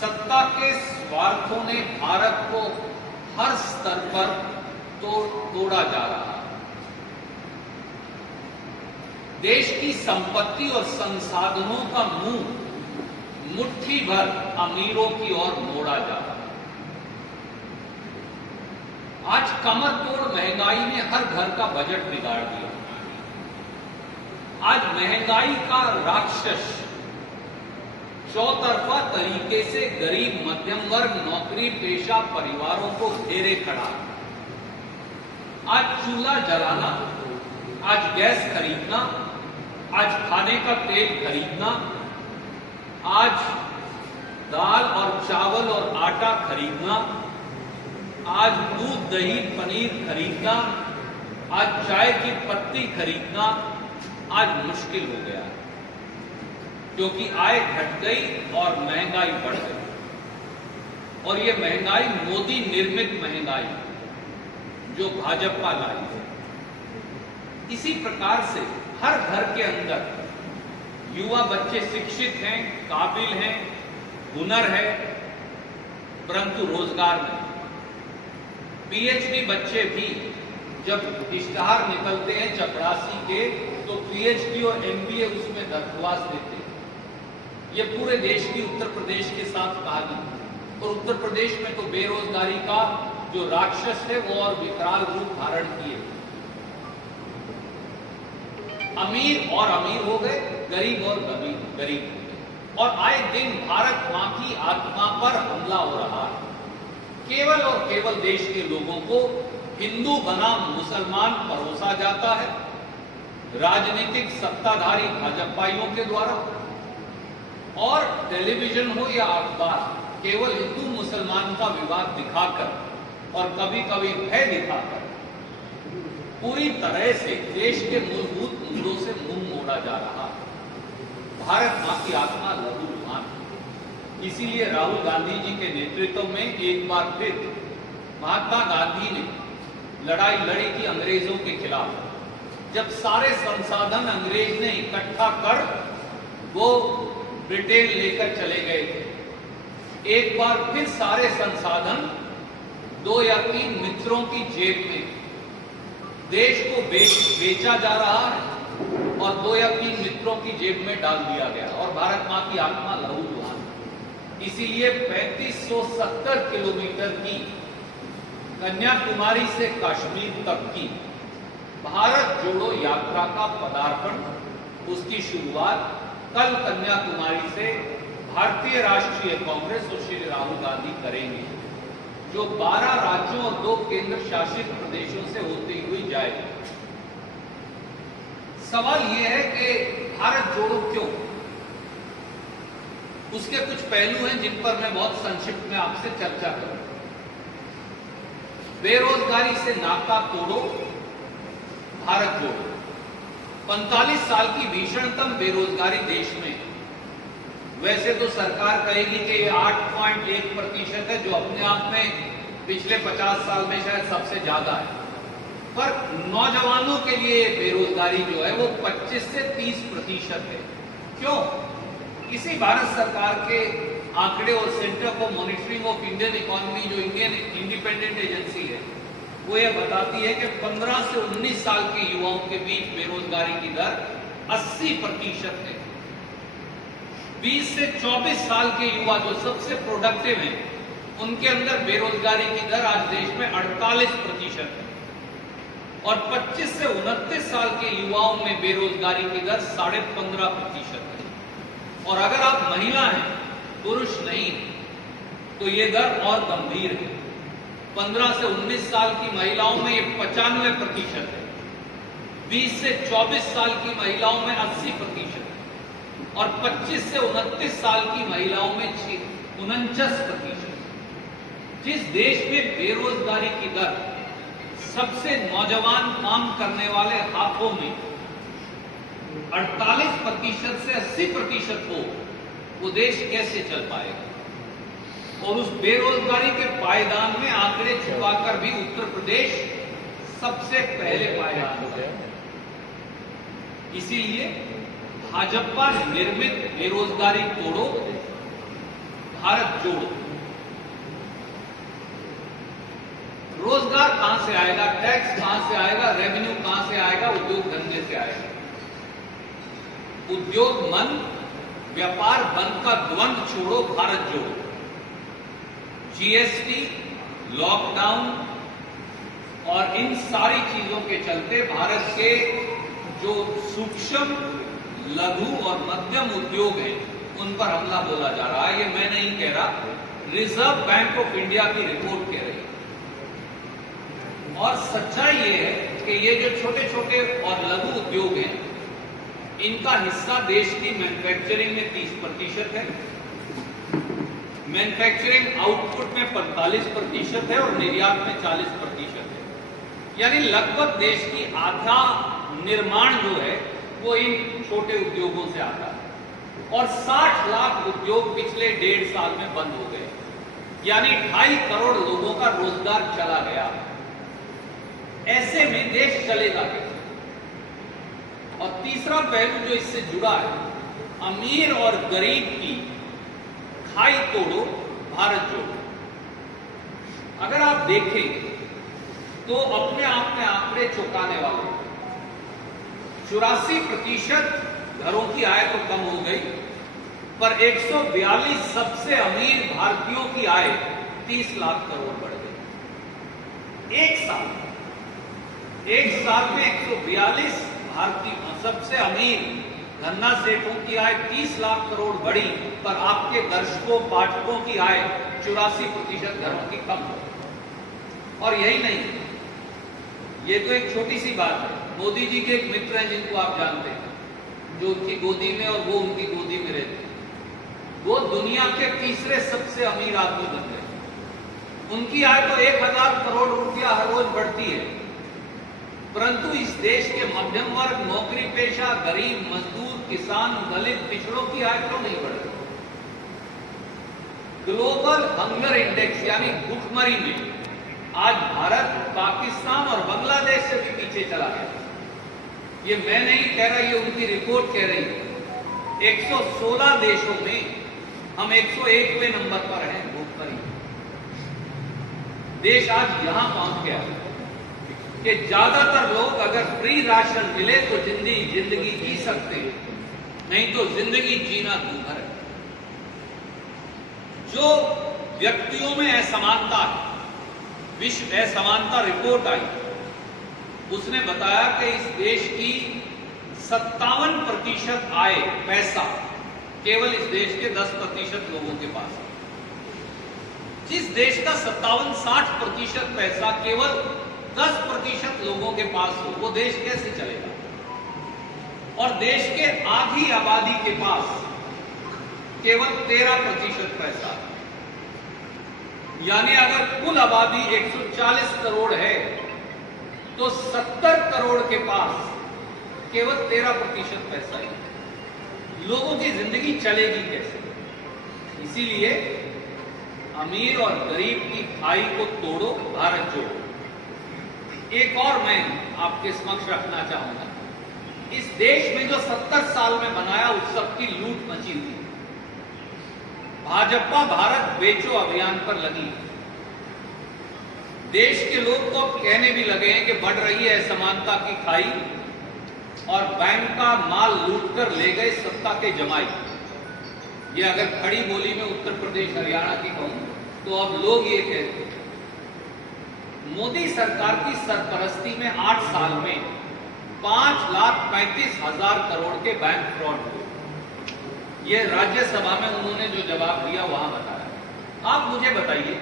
सत्ता के स्वार्थों ने भारत को हर स्तर पर तोड़ा जा रहा है। देश की संपत्ति और संसाधनों का मुंह मुट्ठी भर अमीरों की ओर मोड़ा जा रहा है। आज कमर तोड़ महंगाई ने हर घर का बजट बिगाड़ दिया। आज महंगाई का राक्षस चौतरफा तरीके से गरीब मध्यम वर्ग नौकरी पेशा परिवारों को घेरे खड़ा। आज चूल्हा जलाना, आज गैस खरीदना, आज खाने का तेल खरीदना, आज दाल और चावल और आटा खरीदना, आज दूध दही पनीर खरीदना, आज चाय की पत्ती खरीदना आज मुश्किल हो गया है, क्योंकि आय घट गई और महंगाई बढ़ गई। और ये महंगाई मोदी निर्मित महंगाई जो भाजपा लाई है। इसी प्रकार से हर घर के अंदर युवा बच्चे शिक्षित हैं, काबिल हैं, हुनर है, परंतु रोजगार नहीं। पीएचडी बच्चे भी जब इश्तहार निकलते हैं चपरासी के, तो पीएचडी और एमबीए उसमें दरख्वास्त देते हैं। ये पूरे देश की उत्तर प्रदेश के साथ कहानी। और उत्तर प्रदेश में तो बेरोजगारी का जो राक्षस है वो और विकराल रूप धारण किए। अमीर और अमीर हो गए, गरीब और गरीब हो गए। और आए दिन भारत मां की आत्मा पर हमला हो रहा है। केवल और केवल देश के लोगों को हिंदू बनाम मुसलमान परोसा जाता है, राजनीतिक सत्ताधारी भाजपाइयों के द्वारा। और टेलीविजन हो या अखबार, केवल हिंदू मुसलमान का विवाद दिखाकर और कभी कभी भय दिखाकर पूरी तरह से देश के मूलभूत मुद्दों से मुंह मोड़ा जा रहा है। भारत मां की आत्मा लहूलुहान है। इसीलिए राहुल गांधी जी के नेतृत्व में एक बार फिर महात्मा गांधी ने लड़ाई लड़ी थी अंग्रेजों के खिलाफ। जब सारे संसाधन अंग्रेज ने इकट्ठा कर वो ब्रिटेन लेकर चले गए थे, एक बार फिर सारे संसाधन 2 या 3 मित्रों की जेब में देश को बेचा जा रहा है और 2 या 3 मित्रों की जेब में डाल दिया गया। और भारत मां की आत्मा लहूलुहान। इसीलिए 3570 किलोमीटर की कन्याकुमारी से कश्मीर तक की भारत जोड़ो यात्रा का पदार्पण, उसकी शुरुआत कल कन्याकुमारी से भारतीय राष्ट्रीय कांग्रेस और श्री राहुल गांधी करेंगे, जो 12 राज्यों और 2 केंद्र शासित प्रदेशों से होती हुई जाएगी। सवाल यह है कि भारत जोड़ो क्यों? उसके कुछ पहलू हैं जिन पर मैं बहुत संक्षिप्त में आपसे चर्चा करूं। बेरोजगारी से नाता तोड़ो, भारत जोड़ो। 45 साल की भीषणतम बेरोजगारी देश में। वैसे तो सरकार कहेगी कि ये 8.1% है, जो अपने आप में पिछले 50 साल में शायद सबसे ज्यादा है। पर नौजवानों के लिए बेरोजगारी जो है वो 25 से 30% है। क्यों? इसी भारत सरकार के आंकड़े और centre for monitoring of Indian economy, जो इंडियन इंडिपेंडेंट एजेंसी है, वो ये बताती है कि 15 से 19 साल के युवाओं के बीच बेरोजगारी की दर 80% है। 20 से 24 साल के युवा जो सबसे प्रोडक्टिव हैं, उनके अंदर बेरोजगारी की दर आज देश में 48% है। और 25 से 29 साल के युवाओं में बेरोजगारी की दर 15.5% है। और अगर आप महिला हैं, पुरुष नहीं है, तो ये दर और गंभीर है। 15 से 19 साल की महिलाओं में ये 95% है, 20 से 24 साल की महिलाओं में 80% है और 25 से 29 साल की महिलाओं में 49%। जिस देश में बेरोजगारी की दर सबसे नौजवान काम करने वाले हाथों में 48% से 80% हो, वो देश कैसे चल पाएगा? और उस बेरोजगारी के पायदान में आंकड़े छुपाकर भी उत्तर प्रदेश सबसे पहले पायदान पर है। इसीलिए भाजपा निर्मित बेरोजगारी तोड़ो, भारत भारत जोड़ो। रोजगार कहां से आएगा, टैक्स कहां से आएगा, रेवेन्यू कहां से आएगा, उद्योग धंधे से आएगा। उद्योग मन, व्यापार बंद का द्वंद्व छोड़ो, भारत जोड़ो। जीएसटी, लॉकडाउन और इन सारी चीजों के चलते भारत के जो सूक्ष्म, लघु और मध्यम उद्योग हैं उन पर हमला बोला जा रहा है। ये मैं नहीं कह रहा, रिजर्व बैंक ऑफ इंडिया की रिपोर्ट कह रही है। और सच्चाई ये है कि ये जो छोटे छोटे और लघु उद्योग हैं इनका हिस्सा देश की मैन्युफैक्चरिंग में 30% है, मैन्युफैक्चरिंग आउटपुट में 45% है और निर्यात में 40% है। यानी लगभग देश की आधा निर्माण जो है वो इन छोटे उद्योगों से आता है। और 60 लाख उद्योग पिछले 1.5 साल में बंद हो गए, यानी 2.5 करोड़ लोगों का रोजगार चला गया। ऐसे में देश चलेगा कैसे? और तीसरा पहलू जो इससे जुड़ा है, अमीर और गरीब की खाई तोड़ो, भारत जोड़ो। अगर आप देखें तो अपने आप में आंकड़े चौंकाने वाले। 84% घरों की आय तो कम हो गई, पर 142 सबसे अमीर भारतीयों की आय 30 लाख करोड़ बढ़ गई। एक साल में 142 भारतीय सबसे अमीर गन्ना सेठों की आय 30 लाख करोड़ बढ़ी, पर आपके दर्शकों, पाठकों की आय 84% घरों की कम हो। और यही नहीं, ये तो एक छोटी सी बात है। मोदी जी के एक मित्र हैं जिनको आप जानते हैं, जो उनकी गोदी में और वो उनकी गोदी में रहते हैं। वो दुनिया के तीसरे सबसे अमीर आदमी बन गए। उनकी आय तो 1000 करोड़ रुपया हर रोज बढ़ती है, परंतु इस देश के मध्यम वर्ग, नौकरी पेशा, गरीब, मजदूर, किसान, दलित, पिछड़ों की आय क्यों नहीं बढ़ रही? ग्लोबल हंगर इंडेक्स यानी भूखमरी में आज भारत पाकिस्तान और बांग्लादेश से भी पीछे चला गया। ये मैं नहीं कह रहा, ये उनकी रिपोर्ट कह रही है। 116 देशों में हम 101वें नंबर पर हैं भूखमरी। देश आज यहां पहुंच गया कि ज्यादातर लोग अगर फ्री राशन मिले तो जिंदगी जी सकते हैं, नहीं तो जिंदगी जीना दूभर है। जो व्यक्तियों में असमानता है, विश्व असमानता रिपोर्ट आई, उसने बताया कि इस देश की 57% आय, पैसा केवल इस देश के 10% लोगों के पास है। जिस देश का 57-60% पैसा केवल 10% लोगों के पास हो, वो देश कैसे चलेगा? और देश के आधी आबादी के पास केवल 13% पैसा। यानी अगर कुल आबादी 140 करोड़ है तो 70 करोड़ के पास केवल 13% पैसा है। लोगों की जिंदगी चलेगी कैसे? इसीलिए अमीर और गरीब की खाई को तोड़ो, भारत जोड़ो। एक और मैं आपके समक्ष रखना चाहूंगा। इस देश में जो 70 साल में बनाया उत्सव की लूट मची थी, भाजपा भारत बेचो अभियान पर लगी। देश के लोग तो कहने भी लगे हैं कि बढ़ रही है असमानता की खाई और बैंक का माल लूटकर ले गए सत्ता के जमाई। ये अगर खड़ी बोली में उत्तर प्रदेश, हरियाणा की कहूं तो अब लोग ये कहते हैं। मोदी सरकार की सरपरस्ती में 8 साल में 5,35,000 करोड़ के बैंक फ्रॉड हुए। ये राज्यसभा में उन्होंने जो जवाब दिया वहां बताया। आप मुझे बताइए,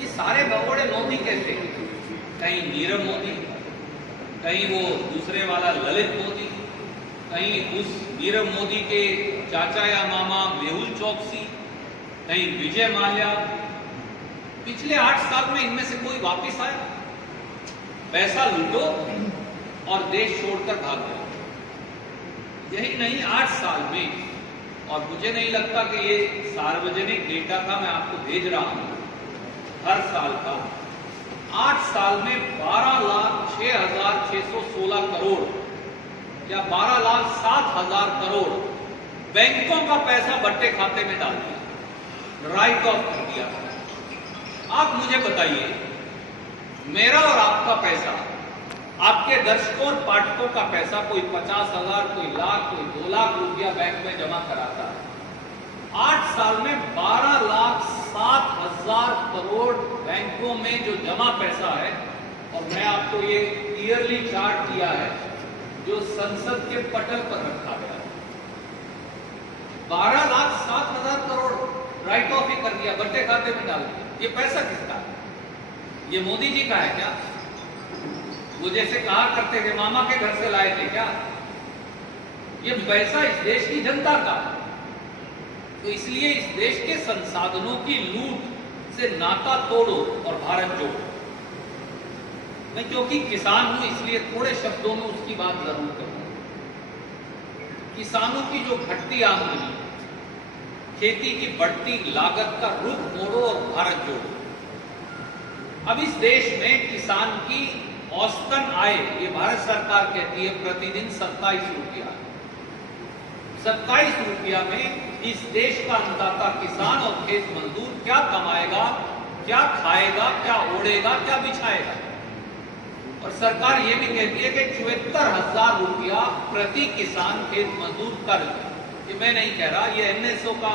ये सारे भगोड़े मोदी कैसे? कहीं नीरव मोदी, कहीं वो दूसरे वाला ललित मोदी, कहीं उस नीरव मोदी के चाचा या मामा मेहुल चौकसी, कहीं विजय माल्या। पिछले 8 साल में इनमें से कोई वापस आया? पैसा लूटो और देश छोड़कर भाग गया। यही नहीं, 8 साल में, और मुझे नहीं लगता कि ये सार्वजनिक डेटा था, मैं आपको भेज रहा हूं, हर साल का 8 साल में 12,06,616 करोड़ या 12,07,000 करोड़ बैंकों का पैसा बट्टे खाते में डाल दिया। राइट ऑफ कर दिया। आप मुझे बताइए, मेरा और आपका पैसा, आपके दर्शकों और पाठकों का पैसा, कोई 50,000, कोई लाख, कोई 2 लाख रुपया बैंक में जमा कराता है। 8 साल में 12,07,000 करोड़ बैंकों में जो जमा पैसा है, और मैं आपको ये ईयरली चार्ट दिया है जो संसद के पटल पर रखा गया है। 12,07,000 करोड़ राइट ऑफ ही कर दिया, बट्टे खाते में डाल दिया। ये पैसा किसका है? ये मोदी जी का है क्या? वो जैसे कहा करते थे मामा के घर से लाए थे क्या? ये पैसा इस देश की जनता का है। तो इसलिए इस देश के संसाधनों की लूट से नाता तोड़ो और भारत जोड़ो। मैं क्योंकि किसान हूं इसलिए थोड़े शब्दों में उसकी बात जरूर करूंगा। किसानों की जो घटती आमदनी, खेती की बढ़ती लागत का रुख मोड़ो और भारत जोड़ो। अब इस देश में किसान की औसतन आय, ये भारत सरकार कहती है, प्रतिदिन 27 रुपया। 27 रुपया में इस देश का अन्नदाता किसान और खेत मजदूर क्या कमाएगा, क्या खाएगा, क्या ओढ़ेगा, क्या बिछाएगा? और सरकार ये भी कहती है कि 74,000 रुपया प्रति किसान खेत मजदूर कर्ज। ये मैं नहीं कह रहा, ये NSO का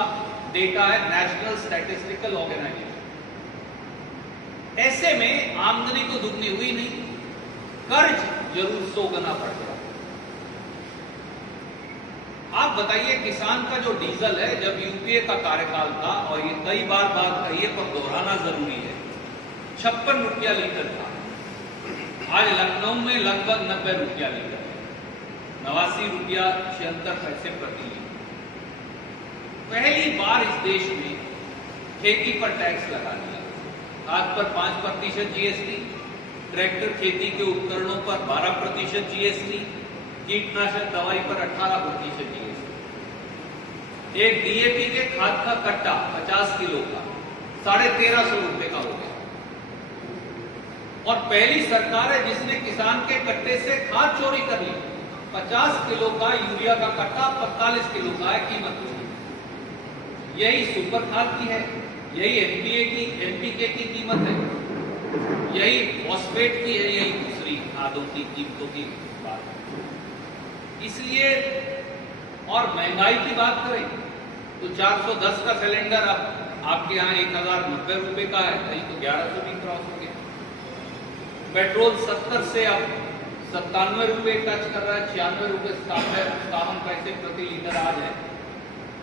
डेटा है, नेशनल स्टैटिस्टिकल ऑर्गेनाइजेशन। ऐसे में आमदनी तो दुगनी हुई नहीं, कर्ज जरूर 100 गुना बढ़ गया। आप बताइए, किसान का जो डीजल है, जब यूपीए का कार्यकाल था, और ये कई बार बात कही है पर दोहराना जरूरी है, 56 रुपया लीटर था। आज लखनऊ में लगभग 90 रुपया लीटर, 89 रुपया 76 पैसे प्रति लीटर। पहली बार इस देश में खेती पर टैक्स लगा दिया। खाद पर 5% GST, ट्रैक्टर खेती के उपकरणों पर 12% GST, कीटनाशक दवाई पर 18% GST। एक DAP के खाद का कट्टा 50 किलो का 1350 रुपए का हो गया। और पहली सरकार है जिसने किसान के कट्टे से खाद चोरी कर ली। 50 किलो का यूरिया का कट्टा 45 किलो का है कीमत। यही सुपर खाद की है, यही NPK की कीमत है, यही फॉस्फेट की है, यही दूसरी खादों की कीमतों की बात है। इसलिए, और महंगाई की बात करें तो 410 का सिलेंडर अब आपके यहाँ 1090 रुपए का है, कहीं तो 1100 भी क्रॉस हो गया। पेट्रोल 70 से अब 97 रुपए टच कर रहा है, 96 रुपए 57 पैसे प्रति लीटर आज है।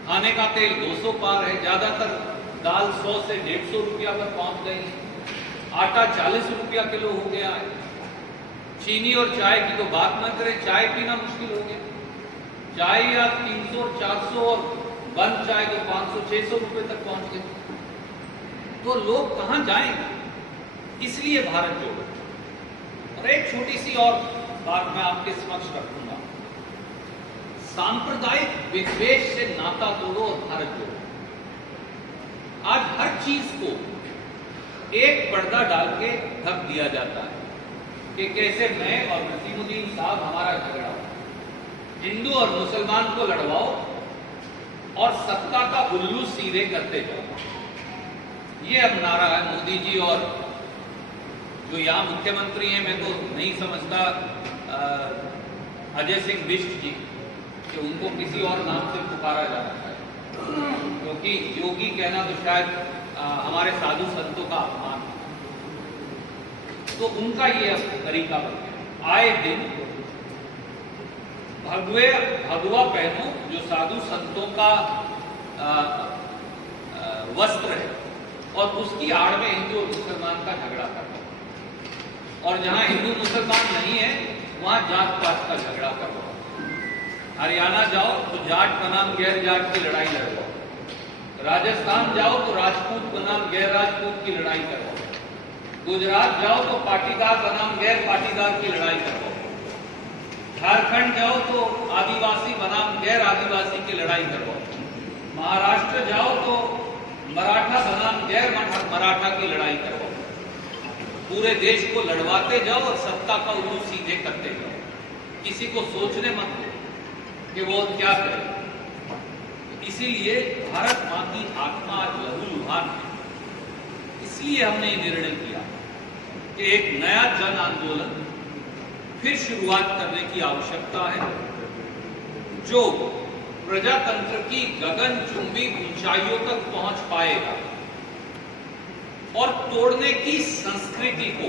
खाने का तेल 200 पार है, ज्यादातर दाल 100 से 150 रुपया पर पहुंच गई। आटा 40 रुपया किलो हो गया है। चीनी और चाय की तो बात न करें, चाय पीना मुश्किल हो गया। चाय या 300 और 400 और बंद चाय तो 500-600 रुपए तक पहुंच गए। तो लोग कहां जाएंगे? इसलिए भारत जोड़ो। और एक छोटी सी और बात मैं आपके समक्ष रखूंगा, सांप्रदायिक विद्वेष से नाता तोड़ो और भारत जोड़ो। आज हर चीज को एक पर्दा डाल के ढक दिया जाता है कि कैसे मैं और नसीमुद्दीन साहब हमारा झगड़ा हो, हिंदू और मुसलमान को लड़वाओ और सत्ता का उल्लू सीधे करते जाओ। ये अब नारा है मोदी जी और जो यहाँ मुख्यमंत्री हैं, मैं तो नहीं समझता अजय सिंह बिष्ट जी कि उनको किसी और नाम से पुकारा जा रहा है, क्योंकि योगी कहना तो शायद हमारे साधु संतों का अपमान है। तो उनका ये तरीका बन गया, आए दिन भगवा पहनो जो साधु संतों का वस्त्र है, और उसकी आड़ में हिंदू और मुसलमान का झगड़ा करना, और जहां हिंदू मुसलमान नहीं है वहां जात पात का झगड़ा करवाओ। हरियाणा जाओ तो जाट बनाम गैर जाट की लड़ाई लड़वाओ, राजस्थान जाओ तो राजपूत बनाम गैर राजपूत की लड़ाई करवाओ, गुजरात जाओ तो पाटीदार बनाम गैर पाटीदार की लड़ाई करवाओ, झारखंड जाओ तो आदिवासी बनाम गैर आदिवासी की लड़ाई करवाओ, महाराष्ट्र जाओ तो मराठा बनाम गैर मराठा की लड़ाई करवाओ। पूरे देश को लड़वाते जाओ और सत्ता का उल्लू सीधे करते जाओ। किसी को सोचने मत दो कि वो क्या करे। इसीलिए भारत माँ की आत्मा आज लहूलुहान है। इसलिए हमने ये निर्णय किया कि एक नया जन आंदोलन फिर शुरुआत करने की आवश्यकता है, जो प्रजातंत्र की गगनचुंबी ऊंचाइयों तक पहुंच पाएगा और तोड़ने की संस्कृति को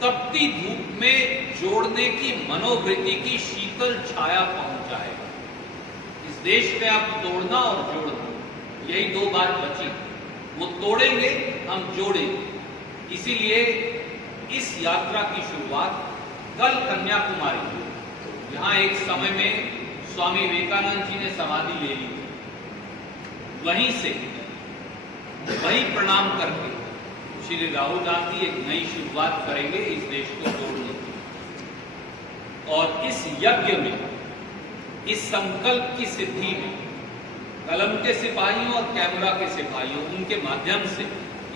तपती धूप में जोड़ने की मनोवृत्ति की शीतल छाया पहुंचाएगा। इस देश में अब तोड़ना और जोड़ना, यही दो बात बची। वो तोड़ेंगे, हम जोड़ेंगे। इसीलिए इस यात्रा की शुरुआत कल कन्याकुमारी, जहां एक समय में स्वामी विवेकानंद जी ने समाधि ले ली, वहीं से वही प्रणाम करके श्री राहुल गांधी एक नई शुरुआत करेंगे इस देश को जोड़ने की। और इस यज्ञ में, इस संकल्प की सिद्धि में कलम के सिपाहियों और कैमरा के सिपाहियों, उनके माध्यम से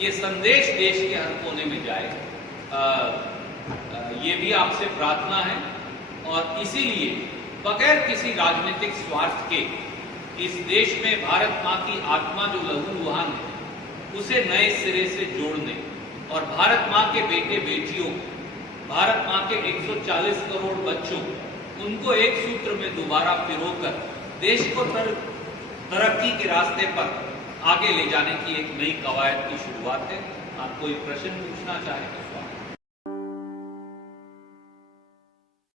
ये संदेश देश के हर कोने में जाए, ये भी आपसे प्रार्थना है। और इसीलिए बगैर किसी राजनीतिक स्वार्थ के इस देश में भारत माँ की आत्मा जो लहूलुहान है, उसे नए सिरे से जोड़ने और भारत माँ के बेटे बेटियों, भारत माँ के 140 करोड़ बच्चों, उनको एक सूत्र में दोबारा पिरोकर देश को तरक्की के रास्ते पर आगे ले जाने की एक नई कवायद की शुरुआत है। आप कोई प्रश्न पूछना चाहें तो